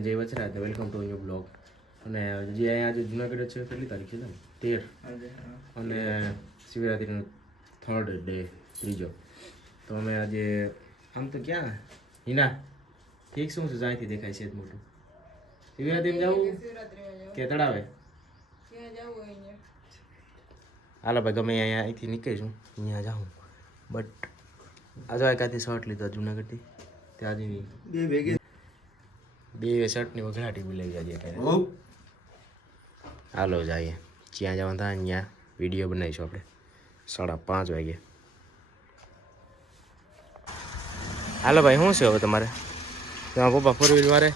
જય Vachraj, welcome to new blog. અને જે અહીંયા આજે જુનાગઢ છે કેટલી તારીખ છે ને 13 અને શિવરાત્રિનો થર્ડ ડે ત્રીજો. તો અમે આજે આમ તો ક્યાં હિના ઠીક શું છે અહીંથી દેખાય છે મોટું શિવરાત્રિમાં જવું કે તળાવે હાલો ભાઈ ગમે અહીંયા અહીંથી નીકળીશું અહીંયા જાઉં બટ આજે એકાદી શર્ટ લીધો જુનાગઢથી ત્યાંથી બે શર્ટની વઘરાટી બોલાવી આજે અત્યારે હાલો જઈએ જ્યાં જવાનું થાય ત્યાં વિડીયો બનાવીશું આપણે 5:30 વાગે. હાલો ભાઈ શું છે હવે તમારે તમારા પપ્પા 4 વ્હીલ મારે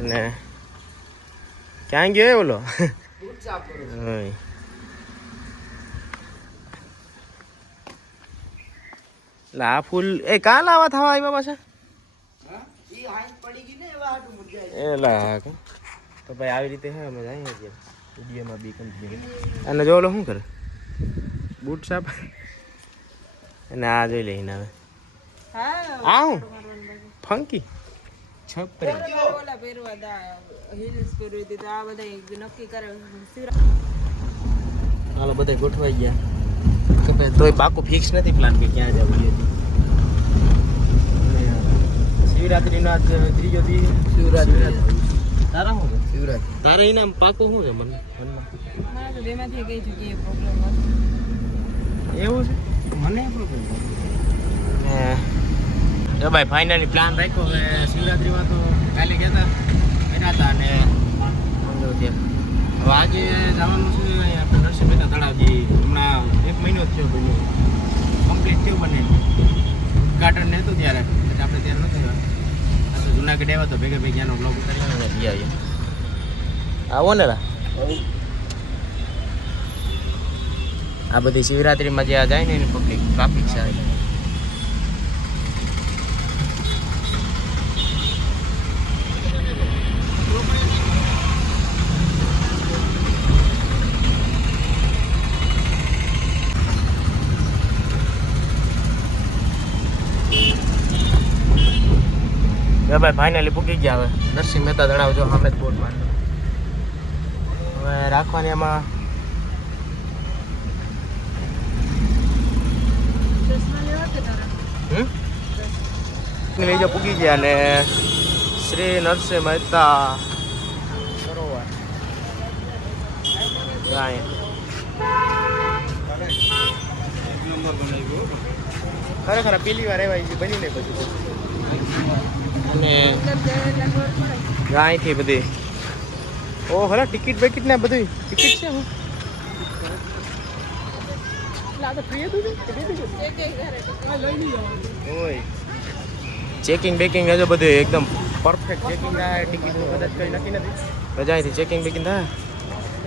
અને ક્યાં ગયો એ બોલો આ ફૂલ એ કાં લાવા થવા આવ્યા પાછા એલા તો ભાઈ આવી રીતે હે અમે જઈએ છીએ વિડીયોમાં બી કંપની અને જો ઓલો શું કરે બૂટ સાપ અને આ જોઈ લઈને હવે આ હું ફંકી છપરી હાલો બધા ગોઠવાઈ ગયા તોય પાકું ફિક્સ નથી પ્લાન કે ક્યાં જવું શિવરાત્રીનો આજ ત્રીજો દી શિવરાત્રી તારા શું છે શિવરાત્રી તારા ઇનામ પાકું શું છે મને બેમાંથી કઈ જગ્યાએ પ્રોબ્લેમ એવું છે મને પ્રોબ્લેમ તો ભાઈ ફાઇનલી પ્લાન રાખ્યો હવે શિવરાત્રીમાં તો કાલે ગયા હતા અને હવે આજે જવાનું છે આપણે નરસિંહ મહેતા તળાવજી હમણાં 1 મહિનો જ થયો બન્યું કમ્પ્લીટ થયું બને ઉદઘાટન નહોતું ત્યારે એટલે આપણે ત્યારે નહોતું જુનાગઢ આવ્યા તો ભેગા ભેગી આનો બ્લોગ ઉતારી આવો ને આ બધી શિવરાત્રીમાં જે જાય ને એની પબ્લિક ટ્રાફિક છે ભાઈ ફાઇનલી પૂકી ગયા હવે નરસિંહ મહેતા તળાવ જો સામે જ બોર્ડ માં હવે રાખવાની એમાં પૂકી ગયા અને શ્રી નરસિંહ મહેતા સરોવર ખરેખર પેલી વાર એવા બની ને પછી અને અહીંથી બધી ઓ ખરા ટિકિટ બેકિટ ને બધું ટિકિટ છે હું ચેકિંગ બેકિંગ હજુ બધું એકદમ પરફેક્ટ ચેકિંગ થાય ટિકિટનું કદાચ કંઈ નક્કી નથી પછી અહીંથી ચેકિંગ બેકિંગ થાય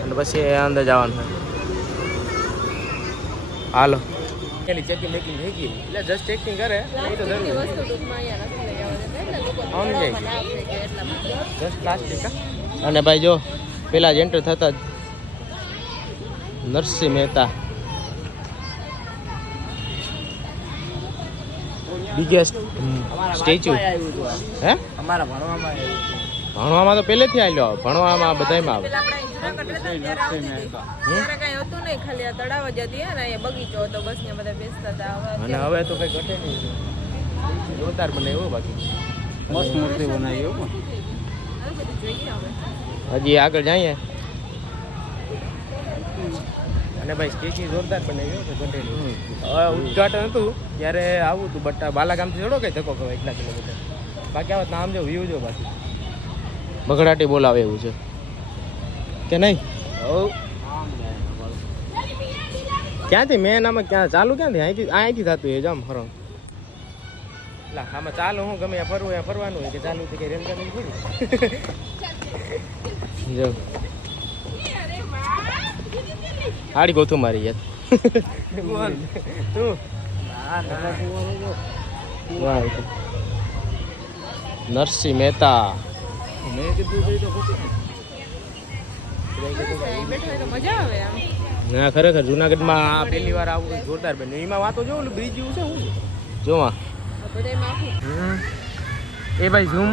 અને પછી અંદર જવાનું હોય હાલો પેલી ચેકિંગ બેકિંગ થઈ ગઈ એટલે જસ્ટ ચેકિંગ કરે એ તો પ્લાસ્ટિક અને ભાઈ જો પેલા જ એન્ટર થતા જ નરસિંહ મહેતા બિગેસ્ટ સ્ટેચ્યુ હે અમારા ભણવામાં તો પહેલેથી આવ્યો ભણવામાં બધામાં આવે અને હવે તો કઈ ઘટે નહીં જોરદાર બનાવ્યો બાકી મસ્ત મૂર્તિ બનાવી હજી આગળ જઈએ અને ભાઈ સ્ટેચ્યુ જોરદાર બનાવ્યો છે ઘટેલું ઉદઘાટન હતું ત્યારે આવું હતું બટ બાલાગામથી થોડો કઈ ધક્કો ખવાય 1 કિલોમીટર બાકી આવત નામ જો વ્યૂ જો બાકી બગડાટી બોલાવે એવું છે કે નહીં ક્યાંથી મેન આમાં ક્યાં ચાલુ ક્યાંથી અહીંથી થતું એ જામ ફરો એટલે આમાં ચાલુ હું ગમે ફરવું એ ફરવાનું હોય કે ચાલુ તો કઈ રેલગાડી થોડી જો હાડી ગોતું મારી યાર તું નરસિંહ મહેતા મેં કીધું ના ખરેખર જુનાગઢમાં પહેલી વાર આવું જોરદાર બન્યું એમાં વાતો જો બ્રિજ જેવું છે હું જોવા એ ભાઈ ઝૂમ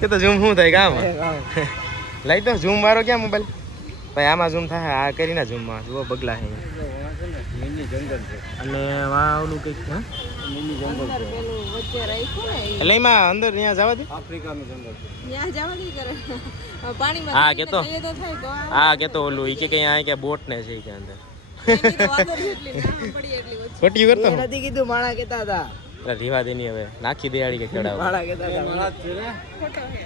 કે તો ઝૂમ શું થાય કામ લઈ તો ઝૂમ વાળો ક્યાં મોબાઈલ ભાઈ આમાં ઝૂમ થાય આ કરીને ઝૂમમાં જુઓ બગલા છે મિની જંગલ છે અને વા ઓલું કંઈક હા મિની જંગલ છે વચ્ચે રાખ્યું ને એટલે એમાં અંદર ત્યાં જવા દે આફ્રિકાનું જંગલ છે ત્યાં જવા દે કરે પાણીમાં હા કેતો જઈએ તો થાય તો હા કેતો ઓલું ઈ કે અહીંયા કે બોટ ને છે કે અંદર એની તો વાતો જ એટલી ના પડી એટલી ઓછી ખોટી કરતો હું? નથી કીધું માણા કહેતા હતા એટલે રીવા દેની હવે નાખી દેવાડી કે ચડાવ માણા કહેતા હતા માણા જ છે ને ખોટો છે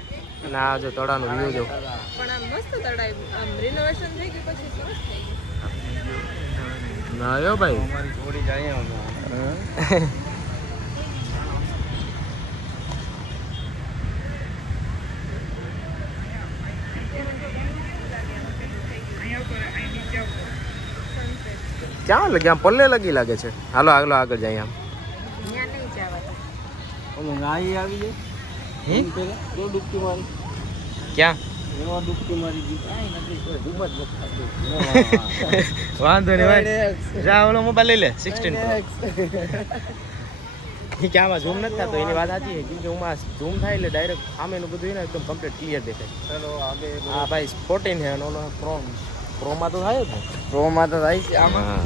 અને આ જો તળાનું વ્યૂ જો પણ આમ મસ્ત તળાવ્યું આમ રિનોવેશન થઈ ગયું પછી સરસ થઈ ગયું ના યો ભાઈ અમારી થોડી જાય ક્યાં લગી આમ પલ્લે લગી લાગે છે હાલો આગળ આગળ જાય આમ ત્યાં નહીં જવાતું ઓલો નાઈ આવી જાય હમ? પેલા તો ડૂબકી મારી ક્યાં એમાં ડૂબકી મારી ગઈ કાંઈ નથી કોઈ ડૂબ જ નથી વાંધો નહીં ભાઈ જા ઓલો મોબાઈલ લઈ લે 16 એ કે આમાં ઝૂમ નથી થતો એની વાત સાચી છે કેમ કે ઉમાં ઝૂમ થાય એટલે ડાયરેક્ટ સામેનું બધું ને એકદમ કમ્પ્લીટ ક્લિયર દેખાય ચલો આગે હા ભાઈ 14 છે અને ઓલો પ્રોમાં તો થાય જ ને પ્રોમાં તો થાય છે આમાં હા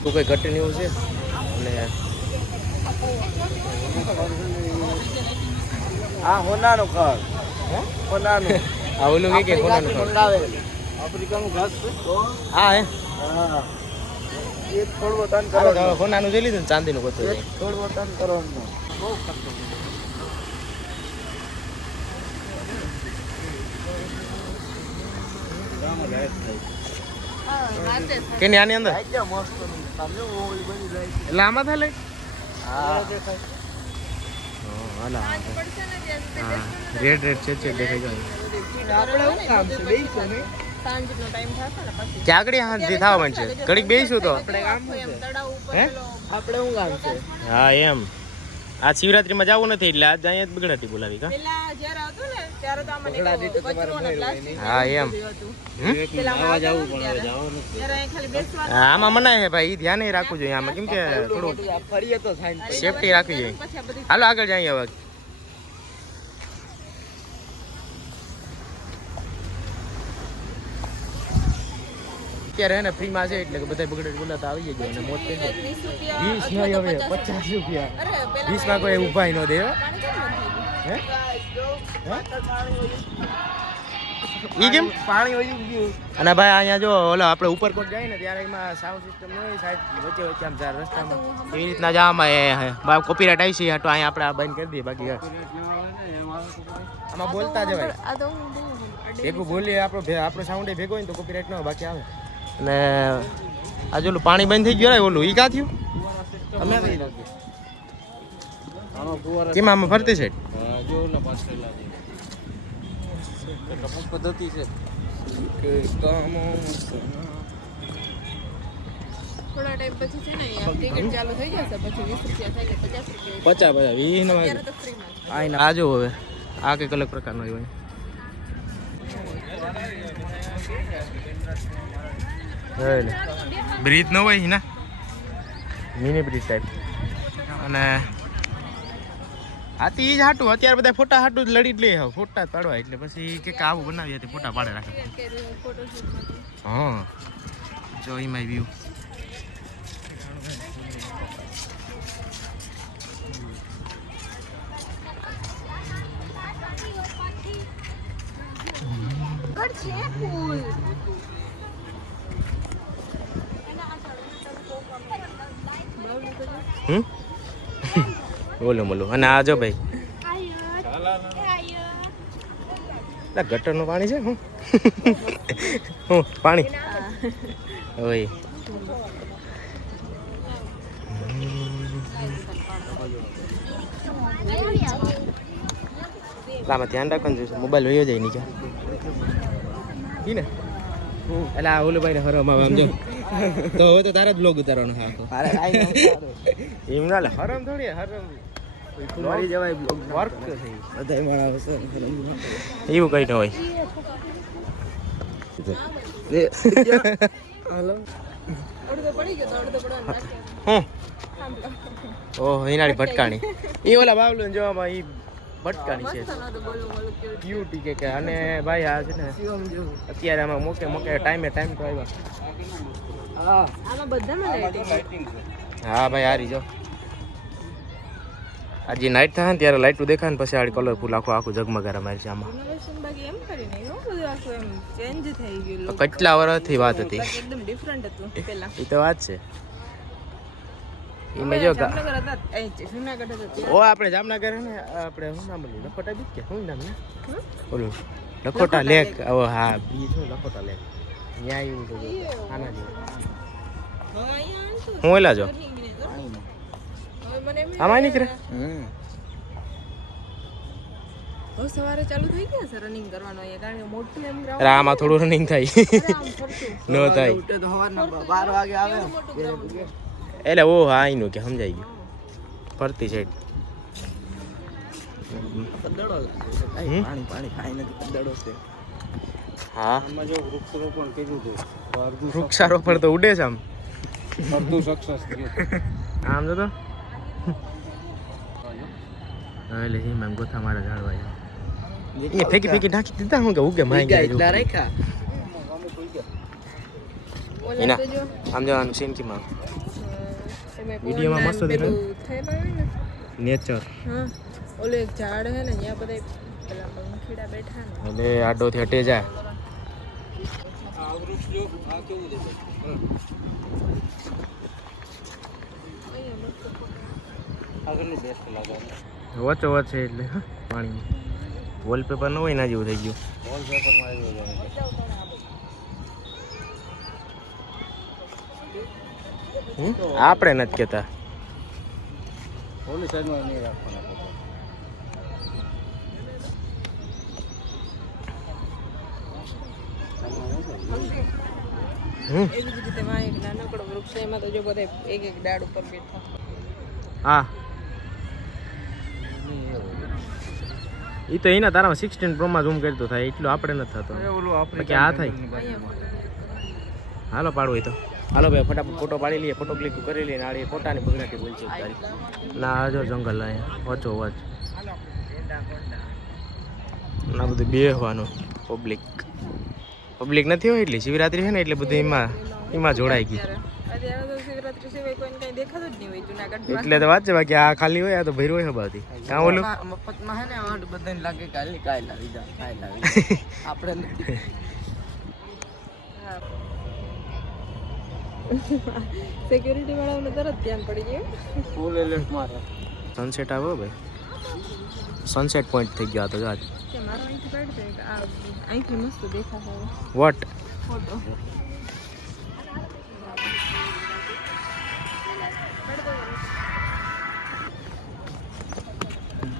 તું કઈ ઘટે એવું છે અને આ હોનાનું ઘર હે હોનાનું આ ઓલું કે કોનાનું ઘર? મંગાવે આફ્રિકાનું ઘાસ છે તો હા હે હા એક થોડો તન હાલો કરો તો હવે કોનાનું જોઈ લીધું ને ચાંદીનું ગોતું એક થોડો તન કરવાનો બહુ ખર્ચો હા રાતે કે ની આની અંદર થાય છે મસ્ત તમે ઓલી બની જાય છે એટલે આમાં થાય લે હા દેખાય હાલા સાંજ પડશે ને ત્યાં સુધી હા રેડ રેડ છે દેખાઈ જાય આપણે શું કામ છે બેસી ને સાંજનો ટાઈમ થશે ને પછી કે આગળ હાંજથી થવા માંડશે ઘડીક બેસીશું તો આપણે આમ તળાવ ઉપર હે? પેલો આપણે શું કામ છે હા એમ આ શિવરાત્રીમાં જવું નથી એટલે આજ અહીંયા જ બગડાટી બોલાવી કા પેલા જ્યારે હતું ને ત્યારે તો આમાં બગડા દીધું તમારે કચરો અને મોય પ્લાસ્ટિક હા, એમ. બધું હતું. હમ? પેલા આવા જવું વાળા પણ હવે ત્યારે. જવાનું નથી ત્યારે અહીં ખાલી બેસવાનું આમાં મનાય છે ભાઈ ઈ ધ્યાન રાખવું જોઈએ આમાં કેમ કે થોડું ફરીએ તો થાય ને. સેફટી રાખવી જોઈએ પછી આ બધી હાલો આગળ જઈએ હવે અત્યારે એને ફ્રીમાં છે એટલે કે બધા બગડે બોલાતા આવી જાય અને મોત થઈ જાય 20 રૂપિયા 20 અથવા નહીં તો હવે 50 50 રૂપિયા અરે પેલા 20 માં કોઈ ઊભા ન દે હો. Guys, હે જો ઈ કેમ પાણી વયું ગયું અને ભાઈ અહીંયા જો ઓલા આપણે ઉપરકોટ જાય ને ત્યારે એમાં સાઉન્ડ સિસ્ટમ ન હોય સાઈડ વચ્ચે વચ્ચે આમ ચાર રસ્તામાં એવી રીતના જવામાં કોપીરાઇટ આવી છે તો અહીંયા આપણે આ બંધ કરી દઈએ બાકી આમાં બોલતા જવાય આ તો હું ભેગું બોલીએ આપણો સાઉન્ડ ભેગો હોય ને તો કોપીરાઇટ ન હોય બાકી આવે અને આ જો ઓલું પાણી બંધ થઈ ગયું હોય ઓલું ઈ કા થયું અમે કઈ નાખીએ આમાં ફુવારા કેમ આમાં ફરતી સાઈડ જો ઓલા પાછળ લાગે કેટલા પદ્ધતિ છે કે કામો થોડા ટાઈમ પછી છે ને આ ટિકિટ ચાલુ થઈ જશે પછી 20 રૂપિયા થાય એટલે 50 રૂપિયા 50 વીસ નો અત્યારે તો ફ્રીમાં છે. આ જો હવે આ કઈક અલગ પ્રકારનો હોય બ્રિજ ન હોય ના મિની બ્રિજ ટાઈપ અને આ તો ઈ જ હાટું અત્યારે બધા ફોટા હાટું જ લડી જ લે હવે ફોટા જ પાડવા એટલે પછી કે આવું બનાવીએ તે ફોટા પાડે રાખે કે ફોટોશૂટમાં હા જો એમાં વ્યૂ છે ફૂલ બોલો બોલો અને આ જો ભાઈ ગટરનું પાણી છે હું હું પાણી ઓય આમાં ધ્યાન રાખવાનું જોઈશે મોબાઈલ વયો જાય નીચે ઈ ને એટલે આ ઓલું ભાઈ ને હરવામાં આમ જો તો હવે તો તારે જ બ્લોગ ઉતારવાનો હા તો અરે આઈ એમ ના લે હરમ થોડી હરમ મરી જવાય બ્લોગ વર્ક થઈ બધાય મારા હશે એવું કઈ ન હોય હાલો અડધો પડી ગયો તો અડધો પડવાનો બાકી હું સાંભળો ઓહ હિનાળી ભટકાણી એ ઓલા બાવલું જોવામાં ઈ ભટકાણી છે મસ્ત નહોતું બોલું બોલું cute. ક્યુટી કે અને ભાઈ આ છે ને શિવમ જેવું. અત્યારે આમાં મોકે ટાઈમ તો આવ્યા હા આમાં બધામાં lighting. હા ભાઈ હારી જો આજે નાઇટ થાય ને ત્યારે લાઇટું દેખાય ને પછી આડી કલરફુલ આખું ઝગમગારા મારી છે આમાં Renovation બાકી એમ કરીને એવું બધું આખું એમ change થઈ ગયું look. કેટલા વર્ષથી વાત હતી બાકી એકદમ different હતું પહેલા. એ તો વાત છે મેં જો જામનગર હતા, અહીં જુનાગઢ હતું ત્યાં. ઓ આપણે જામનગર હે ને આપણે શું નામ બોલ્યું લખોટા બીચ કે શું નામ ને બોલું લખોટા લેક ઓ હા બીચ શું લખોટા લેક ત્યાં આવ્યું તો આના જેવું હવે અહીંયા આનશું. હું એલા જો Turning ને તો. હવે મને એમ આમાં નીકળે હવે સવારે ચાલુ થઈ ગયા છે રનિંગ કરવાનું અહીંયા કારણ કે મોટું એમ ગ્રાઉન્ડ અરે આમાં થોડું રનિંગ થાય આમ ફરતું ન થાય ઉઠે તો સવારના 12 વાગે આવે મોટું ગ્રાઉન્ડ એટલે ઓ હા એનું કે સમજાઈ ગયું ફરતી સાઈડ કદડો પાણી ખાઈ નથી કદડો છે હા આમાં જો વૃક્ષારોપણ કર્યું હતું વૃક્ષારોપણ તો ઉડે છે આમ અડધું સક્સેસ થયું આમ જો તો એટલે એમ એમ ગોથા મારા ઝાડવા એ ફેંકી નાખી દીધા હું કે ઉગે માઈ ગયા ઓલા એના તો જો આમ જવાનું સીન કી માં એમાં વિડીયોમાં મસ્ત પેલું દેખાય. થયેલું હોય ને નેચર હા ઓલું એક ઝાડ હે ને ત્યાં બધા પેલા પંખીડા બેઠા ને એટલે આડોથી હટે જાય આ વૃક્ષ જો આ કેવું દેખાય અહીંયા મસ્ત આગળનું બેસ્ટ લાગે વચ્ચો વચ્ચ છે એટલે હા, પાણી વોલપેપર ન હોય ના જેવું થઈ ગયું વોલપેપરમાં આવ્યો જાય આપણે નથી કહેતા ઓલી સાઈડમાં નહીં રાખવાના ફોટો હમ એવી જ રીતે માં એક નાનકડો વૃક્ષ છે એમાં તો જો બધા એક એક ડાળ ઉપર બેઠા હા એ તો એના તારામાં 16 પ્રોમાં ઝૂમ કરતો થાય એટલું આપણે નથી થતો ઓલું આપણે બાકી આ થાય હાલો પાડવું હોય તો હાલો ભાઈ ફટાફટ ફોટો પાડી લઈએ ફોટો ક્લિક કરી લઈએ આ ફોટાની બગડાટી બોલ છે તારી ના જો જંગલ અહીંયા વચ્ચો વચ ના બધું બેહવાનું પબ્લિક નથી હોય એટલે શિવરાત્રી છે ને એટલે બધું એમાં જોડાઈ ગઈ અત્યારે તો શિવરાત્રી સિવાય કોઈને કઈ દેખાતું જ નહીં હોય જુનાગઢ એટલે તો વાત છે બાકી આ ખાલી હોય આ તો ભર્યું હોય હબાથી કાં ઓલું મફતમાં હે ને આઠ બધાને લાગે કાલે કાઈ લાવી જા કાઈ લાવી આપણે નથી સિક્યુરિટી વાળાઓને તરત ધ્યાન પડી ગયું ફૂલ એલર્ટ મારે સનસેટ આવ્યો ભાઈ સનસેટ પોઈન્ટ થઈ ગયો આ તો આજ કે મારો અહીંથી પાડી દે આ અહીંથી મસ્ત દેખાશે હવે વોટ ફોટો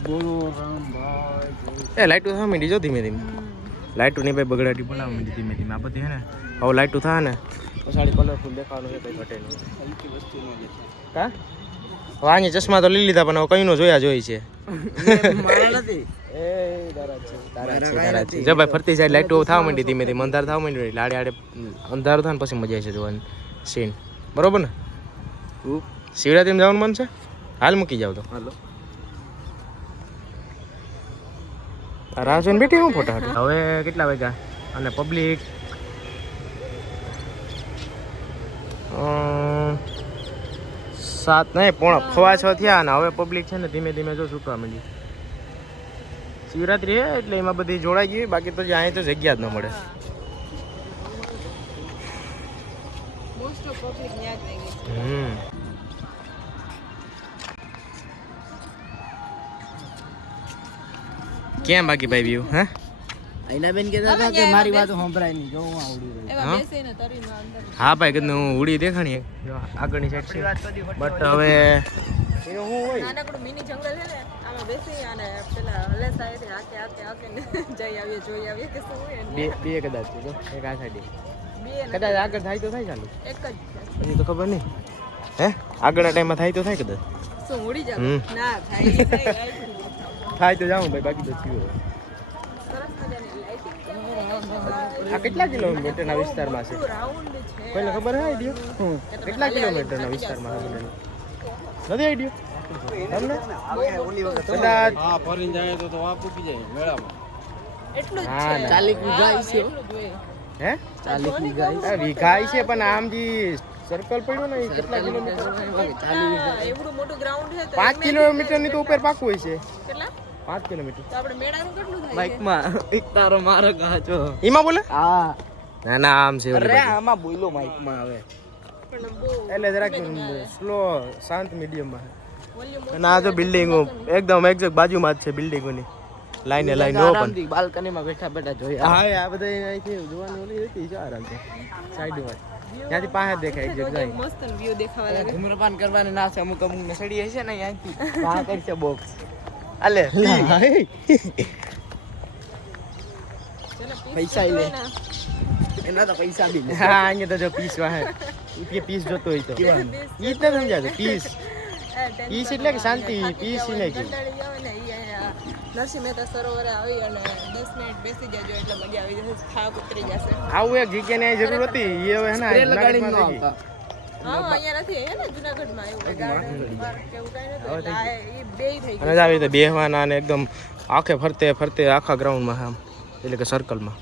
બોલો રામભાઈ એ લાઈટો થવા માંડી જો ધીમે ધીમે લાઈટો ની ભાઈ બગડાટી બોલાવવા માંડી ધીમે ધીમે આ બધી હે ને હવે લાઈટો થાય ને પછાડી કલરફુલ દેખાવાનું છે કઈ ઘટે નહીં હલકી વસ્તુ ન દેખાય કા હવે અહીંયા ચશ્મા તો લઈ લીધા પણ હવે કઈ નો જોયા જોઈ છે મારા નથી એ તારા છે જો ભાઈ ફરતી સાઈડ લાઈટો થવા માંડી ધીમે ધીમે અંધાર થવા માંડી એટલે આડે અંધારું થાય ને પછી મજા આવે છે જોવાની સીન બરોબર ને શિવરાત્રીમાં જવાનું મન છે હાલ મૂકી જાવ તો હાલો રાહ જોઈને બેઠી હું ફોટા હવે કેટલા વાગ્યા અને પબ્લિક 7 નહીં 5:15 થયા અને હવે પબ્લિક છે ને ધીમે ધીમે જો છૂટવા માંડી શિવરાત્રી છે એટલે એમાં બધી જોડાઈ ગઈ બાકી તો અહીં તો જગ્યા જ ન મળે મોસ્ટ ઓફ પબ્લિક ન્યા જ થઈ ગઈ કેમ બાકી ભાઈ વ્યૂ હે આઈના બેન કહેતા હતા કે મારી વાત સંભળાય નહીં જો હું આવડી રહ્યું એવા બેસીને તરીને અંદર હા ભાઈ કીધું હું ઉડી દેખાણી જો આગળની સાઈડ છે બટ હવે એનું શું હોય નાનકડું મિની જંગલ છે ને આમાં બેસી અને પેલા હલેસા એટલે હાકે ને જઈ આવીએ જોઈ આવીએ કે શું હોય ને બે કદાચ છે જો એક આ સાઈડ બે કદાચ આગળ થાય તો થાય ચાલુ એક જ છે. હજી તો ખબર નહીં હે આગળના ટાઈમમાં થાય તો થાય કદાચ શું ઉડી હમ. જાવ ના થાય થાય તો જાઉં ભાઈ બાકી તો થયું સરસ મજાની લાઇટિંગ આ કેટલા કિલોમીટરના વિસ્તારમાં છે રાઉન્ડ છે કોઈને ખબર હે આઈડિયો કેટલા કિલોમીટરના વિસ્તારમાં છે નથી આઈડિયો કદાચ હા ફરીને જાય તો આ પૂકી જાય મેળામાં. એટલું જ હા, છે 40 વીઘા હા, છે. એટલું જ હોય. હે 40 વીઘા આ વીઘાય છે પણ આમ જે સર્કલ પડ્યું ને એ કેટલા કિલોમીટર હા, એવડું મોટું ગ્રાઉન્ડ છે તો 5 કિલોમીટર ની તો ઉપર પાકું હોય છે કેટલા 5 કિલોમીટર તો આપણે મેળાનું કેટલું થાય છે માઈકમાં એક તારો મારો ગાજો. એમાં બોલે હા ના ના આમ છે ઓલી અરે બાજુ. આમાં બોલો માઈકમાં આવે. પણ બહુ એટલે જરાક ધીમે ધીમે આવે. સ્લો શાંત મીડિયમમાં Volume અને આ જો બિલ્ડિંગો એકદમ એક્ઝેક્ટ બાજુમાં જ છે બિલ્ડિંગોની લાઈને લાઈને ઓપન આરામથી બાલ્કનીમાં બેઠા બેઠા જોયા. હા આ બધા અહીંથી જોવાની ઓલી હતી છે આરામથી સાઈડમાં ત્યાંથી પાસે દેખાય રોજ એક્ઝેક્ટ એક મસ્ત વ્યૂ દેખાવા લાગે ધૂમ્રપાન કરવાને ના છે અમુક અમુક ને સડી હશે ને અહીંથી આ કરશે બોક્સ. અલે જાય જેને પીસ પૈસા લે. હોય ને, એના તો પૈસા બી લે. હા અહીંયા તો જો પીસ વાહે એ પીસ જોતો હોય તો ઈ જ ન સમજાતું પીસ tension પીસ એટલે કે શાંતિ, થાકી પીસ ગયા ને હોય, કે. કંટાળી ગયા હોય ને ઈ અહીંયા નરસિંહ મહેતા સરોવરે આવી અને 10 મિનિટ બેસી જજો એટલે મજા આવી જશે થાક ઉતરી જશે આવું એક જગ્યાની અહીં જરૂર હતી એ હવે હે ને સ્પ્રે લગાડીને ન જુનાગઢમાં થઈ ગઈ. આવતા. હા અહીંયા નથી હે ને જુનાગઢમાં એવું ગાર્ડન પાર્ક કે એવું કાંઈ નતું એટલે આ ઈ બેય થઈ અને આવી રીતે બેહવાના અને એકદમ આખે ફરતે ફરતે આખા ગ્રાઉન્ડમાં આમ એટલે કે સર્કલમાં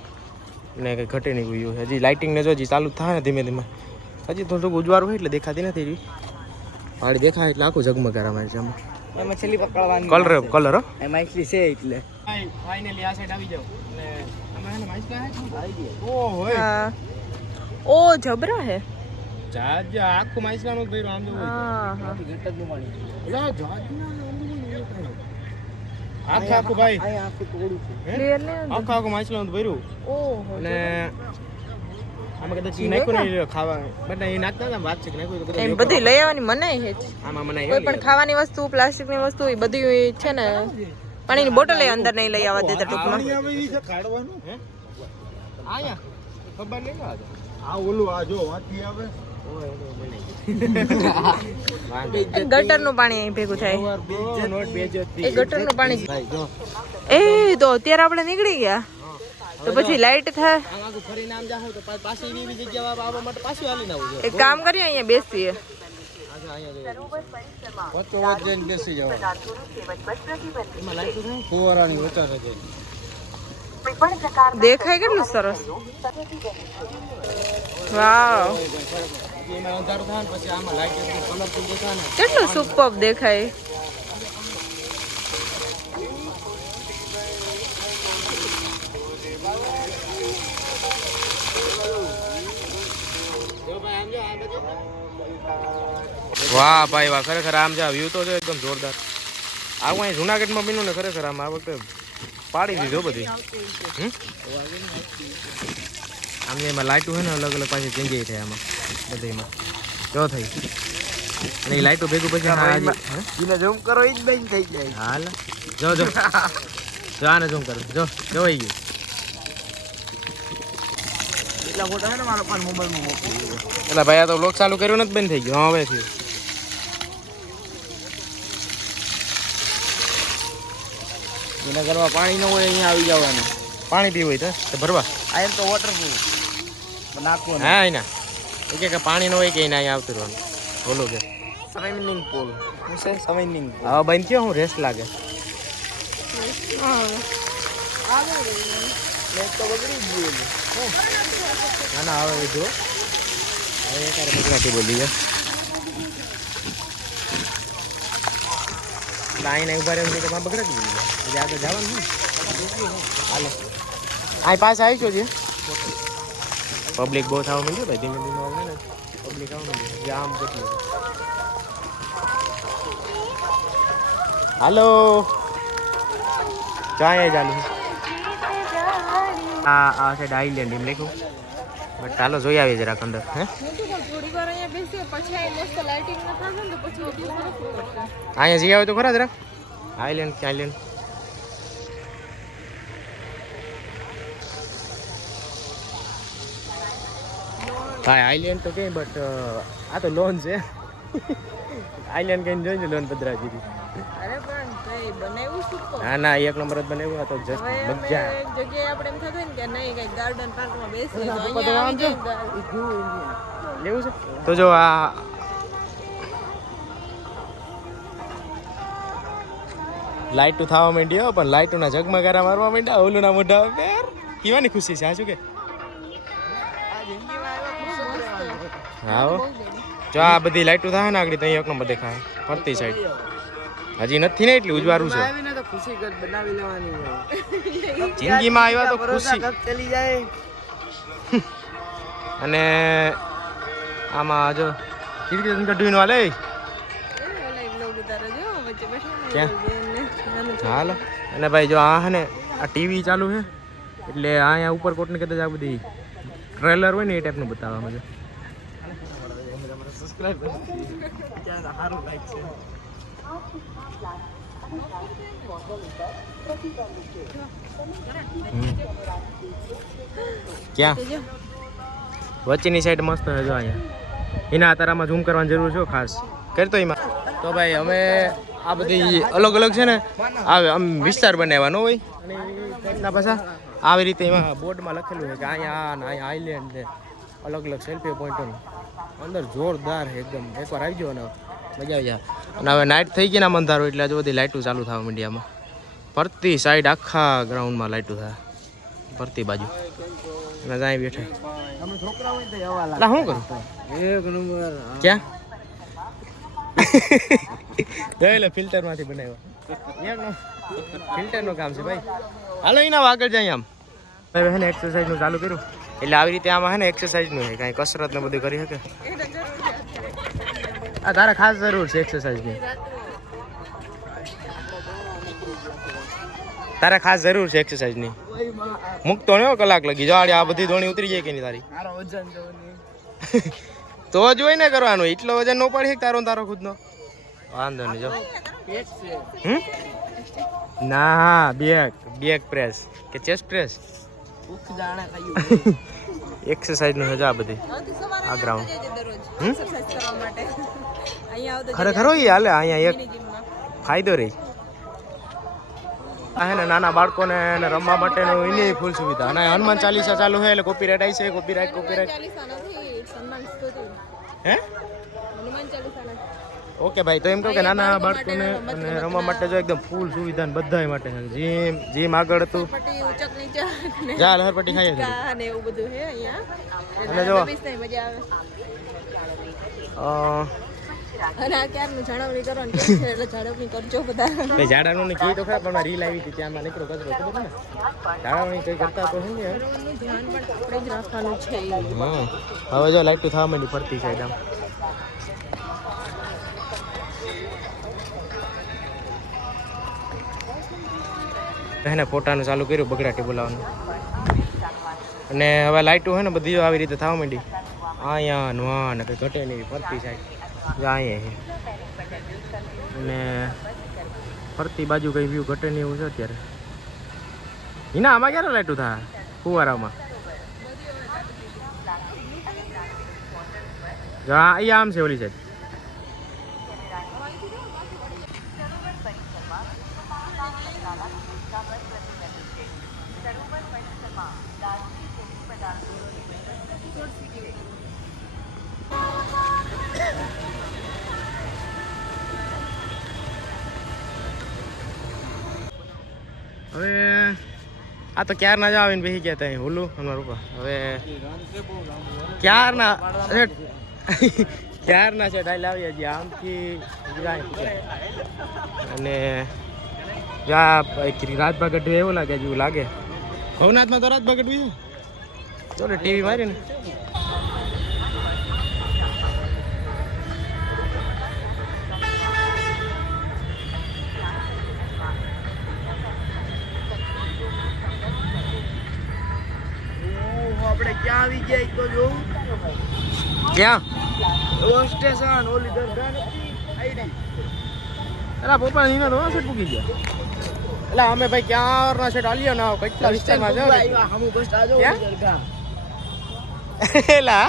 ને કંઈ ઘટે નહીં ગયું હજી લાઇટિંગ ને જો હજી ચાલુ થાય ને ધીમે ધીમે હજી થોડુંક ઉજવારું હોય એટલે દેખાતી નથી રહી પાડી દેખાય એટલે આખું ઝગમગારામાં છે આમાં એમાં છેલ્લી પકડવાની કલર કલર હો એમાં એટલી છે એટલે ફાઇનલી આ સાઈડ આવી જાવ અને આમાં હે ને માઇસલા આવી ગયા. ઓ હોય હા ઓ જબરા હે જાજ આખું માઇસલાનું જ ભર્યું આમ જો હા હા ઘટકનું પાણી. એટલે જાજ આખે આખું ભાઈ અહીંયા આખું ટોળું છે. હે? ક્લિયર ને આખું આખું માછલાનું તો ભર્યું ઓહો અને આમાં કદાચ ઈ નાખ્યું નહીં ખાવા બધા એ નાખતા હતા વાત છે કે નાખ્યું તો કદાચ એમ બધી લઈ આવવાની મનાઈ છે જ. આમાં મને કોઈ પણ ખાવાની વસ્તુ પ્લાસ્ટિકની વસ્તુ એ બધી છે ને પાણીની બોટલ અંદર નહીં લઈ આવવા દેતા ટૂંકમાં હે આયા ખબર નહીં આ આ ઓલું આ જો વાંચી આવે એ ગટરનું પાણી અહીં ભેગું થાય નોટ બેજતી એ ગટરનું પાણી ભાઈ જો એ તો અત્યારે આપણે નીકળી ગયા તો પછી લાઈટ થાય આમ આગળ ફરીને આમ જાવ તો પાછી એવી જગ્યા આવવા માટે પાછું હાલીને આવવું જોઈએ એક કામ કરીએ અહીંયા બેસીએ આજા અહીંયા જોઈએ વચ્ચો વચ્ચ જઈને બેસી જવા એમાં લાઈટ થાય ફુવારાની વચારે જઈને દેખાય કેટલું સરસ વાવ એમાં અંધારું થાય ને પછી આમાં લાઈટ કલરફુલ દેખાય ને કેટલું સુપર દેખાય વાહ ભાઈ વાહ ખરેખર આમ જા વ્યૂ તો છે એકદમ જોરદાર આવું અહીં જુનાગઢમાં બન્યું ને ખરેખર આમ આ વખતે પાડી દીધો બધી આમ એમાં લાઇટો હોય ને અલગ અલગ પાછી ચેન્જ થાય આમાં બધીમાં જો થઈ અને એ લાઇટો ભેગું પછી એને ઝૂમ કરો ઈ જ બંધ થઈ જાય. હાલ જો જો જો આને ઝૂમ કરો જો જોઈ ગયું એટલા ફોટા છે ને મારા પાસે મોબાઈલમાં મોકલી દીધો. એટલે ભાઈ આ તો બ્લોગ ચાલુ કર્યો નથી બંધ થઈ ગયો હવે થયું એના ઘરમાં પાણી ન હોય અહીંયા આવી જવાનું. પાણી પીવું હોય તો ભરવા આ એમ તો વોટરપ્રૂફ નાખવાનું. હા એના એ કે પાણી ન હોય કે એને અહીંયા આવતું રહેવાનું બોલો કે સ્વિમિંગ પૂલ શું છે સ્વિમિંગ પૂલ. હવે બંધ થયો હું રેસ્ટ લાગે મેં તો બગડી ગયું. ના ના હવે જો હવે એકારે ગુજરાતી બોલી ગયા એટલે આઈને ઉભા રહેવું કે માં બગડાતી બોલી ગયા એટલે આગળ જવાનું ને હાલો આ પાસે આવીશું છે પબ્લિક બહુ થવા માંડ્યું ભાઈ ધીમે ધીમે આવે ને પબ્લિક આવવા માંડ્યું જામ કેટલું હાલો જાય ચાલુ આ સાઈડ આઈલેન્ડ એમ લખ્યું બટ ચાલો જોઈ આવીએ જરાક અંદર હે થોડી વાર અહીંયા બેસીએ પછી અહીં મસ્ત લાઇટિંગ ન થાય ને તો પછી એટલું સરસ પડશે અહીંયા જઈ આવે તો ખરા જરાક આઈલેન્ડ કે આઈલેન્ડ હા આઈલેન્ડ તો કે બટ આ તો લોન છે આઈલેન્ડ કઈ જોઈને લોન પધરાવી દીધી અરે પણ કઈ બનાવ્યું શું તો ના ના એક નંબર જ બનાવ્યું આ તો જસ્ટ હવે અમે મજા એક જગ્યાએ આપણે એમ થતું ને કે નહીં કઈ ગાર્ડન પાર્કમાં બેસીએ તો બધું અહીંયા આમ આવી જો. જાય લેવું છે તો જો આ લાઈટું થવા માંડ્યો પણ લાઈટોના ઝગમગારા મારવા માંડ્યા ઓલું ના મોઢા પર કેવાની ખુશી છે આ શું કે હા હો. જો આ બધી લાઈટો થાય ને આગળ ત્યાં એક નંબર દેખાય ફરતી સાઈડ હજી નથી ને એટલી ઉજવારું છે આવીને તો ખુશી કર બનાવી લેવાની હોય. જિંદગીમાં આવ્યા તો ભરોસા ખુશી કપ ચલી જાય. અને આમાં જો કીર્તિ કઢવીનો હાલે ઓલા બ્લોગ ઉતારો જો વચ્ચે બેઠા ને ક્યાં? નાનું હાલ અને ભાઈ જો આ હે ને આ ટીવી ચાલુ છે એટલે અહીંયા ઉપર કોટને કદાચ આ બધી ટ્રેલર હોય ને એ ટાઈપનું બતાવવામાં છે ક્યાં તો જો વચ્ચેની સાઈડ મસ્ત છે જો અહીંયા એના તારામાં ઝૂમ કરવાની જરૂર છે ખાસ કરતો એમાં તો ભાઈ અમે આ બધી અલગ અલગ છે ને આવે આમ વિસ્તાર બનાવવાનો હોય અને ના પાછા આવી રીતે એમાં બોર્ડમાં લખેલું છે કે અહીંયા આ ને અહીંયા આઈલેન્ડ ને અલગ અલગ સેલ્ફી પોઈન્ટો અંદર જોરદાર છે એકદમ એકવાર આવી જાવ ને મજા આવી જાય અને હવે નાઇટ થઈ ગઈ ને આમ અંધારો એટલે આજે બધી લાઇટો ચાલુ થવા માંડી આમાં ફરતી સાઈડ આખા ગ્રાઉન્ડમાં લાઇટો થાય ફરતી બાજુ અને ત્યાં બેઠા તમે છોકરા હોય તો એવા એટલે શું કરું એક નંબર. ક્યાં એટલે ફિલ્ટરમાંથી બનાવ્યો ફિલ્ટરનું કામ છે ભાઈ હાલો એના આગળ જાય આમ હવે હે ને એક્સરસાઇઝનું ચાલુ કર્યું એટલે આવી રીતે આમાં હે ને એક્સરસાઇઝનું છે કાંઈ કસરત ને બધું કરી શકે એને જરૂર છે આ તારે ખાસ જરૂર છે એક્સરસાઇઝની તારે ખાસ જરૂર છે એક્સરસાઇઝની મૂકતો ને કલાક લગી જો આ બધી ધોણી ઉતરી જાય કે નહીં તારી મારો વજન જોવાની. તો જ હોય ને કરવાનું એટલો વજન ન પડે તારો ને તારો ખુદનો વાંધો નહીં જો પેટ છે. ના બેક પ્રેસ કે ચેસ્ટ પ્રેસ ભૂખ જાણે ખાયું. એક્સરસાઇઝ નું છે આ બધી હવેથી સવારે આ ગ્રાઉન્ડ જજે દરરોજ એક્સરસાઇઝ કરવા માટે અહીંયા આવતો ખરેખર હોય હાલે અહીંયા એક જીમમાં ફાયદો રહી આ હે ને નાના બાળકોને એને રમવા માટેનું એની ફૂલ સુવિધા અને હનુમાન ચાલીસા ચાલુ છે એટલે કોપીરાઇટ આવી છે કોપીરાઇટ ચાલીસા નથી સન્માન સ્તુતિ હે હનુમાન ચાલીસા નથી ઓકે ભાઈ તો એમ કહો કે નાના બાળકોને અને રમવા માટે જો એકદમ ફૂલ સુવિધા ને બધાય માટે જીમ આગળ હતું પટ્ટી ઉચક નીચે ને જા લહરપટ્ટી ખાઈએ છે કા ને એવું બધું છે અહીંયા અને જો એટલે મજા આવે અ અને આ ક્યારનું જાળવણી કરવાનું કે છે એટલે જાળવણી કરજો બધા ભાઈ ઝાડાનું ને કી તો ખરા પણ રીલ આવી હતી ત્યાં નીકળો કચરો ખબર ને ઝાડાનું કંઈ કરતા તો હે ને જાળવણીનું ધ્યાન પણ આપણે જ રાખવાનું છે હવે જો લાઈટ થવા માંડી ફરતી સાઈડ આમ એને ફોટાનું ચાલુ કર્યું બગડાટી બોલાવવાનું અને હવે લાઈટો હે ને બધી આવી રીતે થવા માંડી અહીંયા નવા ને કંઈ ઘટે નહીં ફરતી સાઈડ અહીંયા અને ફરતી બાજુ કંઈ વ્યૂ ઘટે નહીં એવું છે અત્યારે એના આમાં ક્યારે લાઈટું થાય ફુવારામાં જો અહીંયા આમ છે ઓલી સાઈડ હવે આ તો ક્યારના જ આવીને બેસી ગયા ત્યાં હુલું અમારું ઉપર હવે ક્યારના છે ડાયલ આવી હજી આમથી અને જ્યાં રાજભા ગઢવી એવું લાગે જેવું લાગે ભવનાથમાં તો રાજભા ગઢવી છે ચાલો ટીવી મારી ને આપણે ક્યાં આવી ગયા ઈ તો જોવું. ક્યાં ઓલો સ્ટેશન ઓલી દરગાહ નથી આઈડી. એલા પપ્પા એના તો સેટ પૂકી ગયા એટલે અમે ભાઈ ક્યારના સેટ આલ્યો ના કેટલા વિસ્તારમાં જાવ આવ્યા હમુ બસ આ જો ક્યાં? દરગાહ. એલા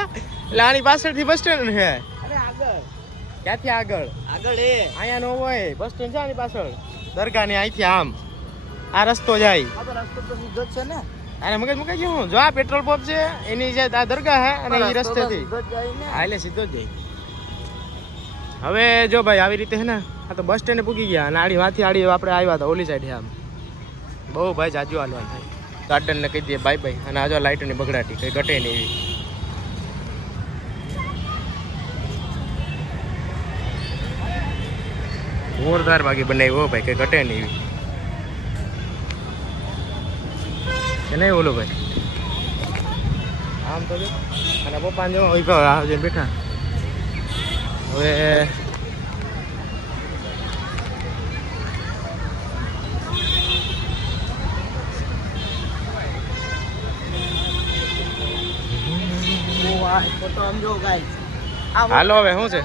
આની પાછળથી બસ સ્ટેન્ડ છે અરે આગળ ક્યાંથી આગળ આગળ એ અહીંયા નો હોય બસ સ્ટેન્ડ છે આની પાછળ દરગાહ ને અહીંથી આમ આ રસ્તો જાય આ તો રસ્તો તો સીધો જ છે ને. અને મગજ મુકાઈ ગયું જો આ પેટ્રોલ પંપ છે એની જે આ દરગાહ હે અને એ રસ્તેથી સીધો જ જાય ને. હા એટલે સીધો જ જાય હવે જો ભાઈ આવી રીતે છે ને આ તો બસ સ્ટેન્ડે પૂગી ગયા અને આડી આપણે આવ્યા હતા ઓલી સાઈડ આમ બહુ ભાઈ જાજુ હાલવાનું થાય ગાર્ડનને કહી દઈએ બાય બાય અને આજો લાઇટોની બગડાટી કંઈ ઘટે નહીં એવી જોરદાર બાકી બનાવી હો ભાઈ કંઈ ઘટે નહીં એવી કે નહીં બોલો ભાઈ આમ તો જો અને પપ્પાને જો જઈને બેઠા હવે ફોટો આમ જો ગાઈસ હાલો હવે શું છે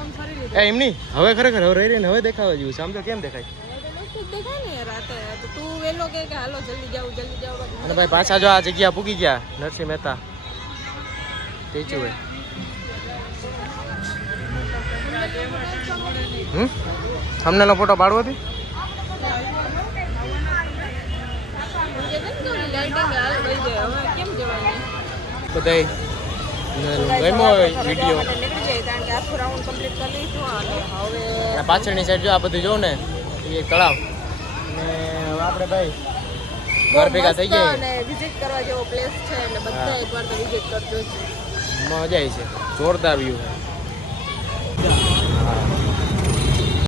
એ એમ નહીં હવે ખરેખર હવે રહી રહીને હવે દેખાવા જેવું છે આમ તો કેમ દેખાય દેખાય ને રાતે તો તું વેલો કે હાલો જલ્દી જાવ અને ભાઈ પાછા જો આ જગ્યા પૂગી ગયા નરસિંહ મહેતા સ્ટેચ્યુ હે થંબનેલનો ફોટો પાડવો હતી કેમ જવાય બધાય ગમ્યો હોય વિડીયો નીકળી જાય કારણ કે આખું રાઉન્ડ કમ્પ્લીટ કરી લીધું અને હવે અને પાછળની સાઈડ જો આ બધું જોઉં ને એ એક તળાવ અને હવે આપણે ભાઈ ઘર ભેગા થઈ ગયા અને વિઝિટ કરવા જેવો પ્લેસ છે એટલે બધા એકવાર તો વિઝિટ કરજો જ મજા આવી છે જોરદાર વ્યૂ છે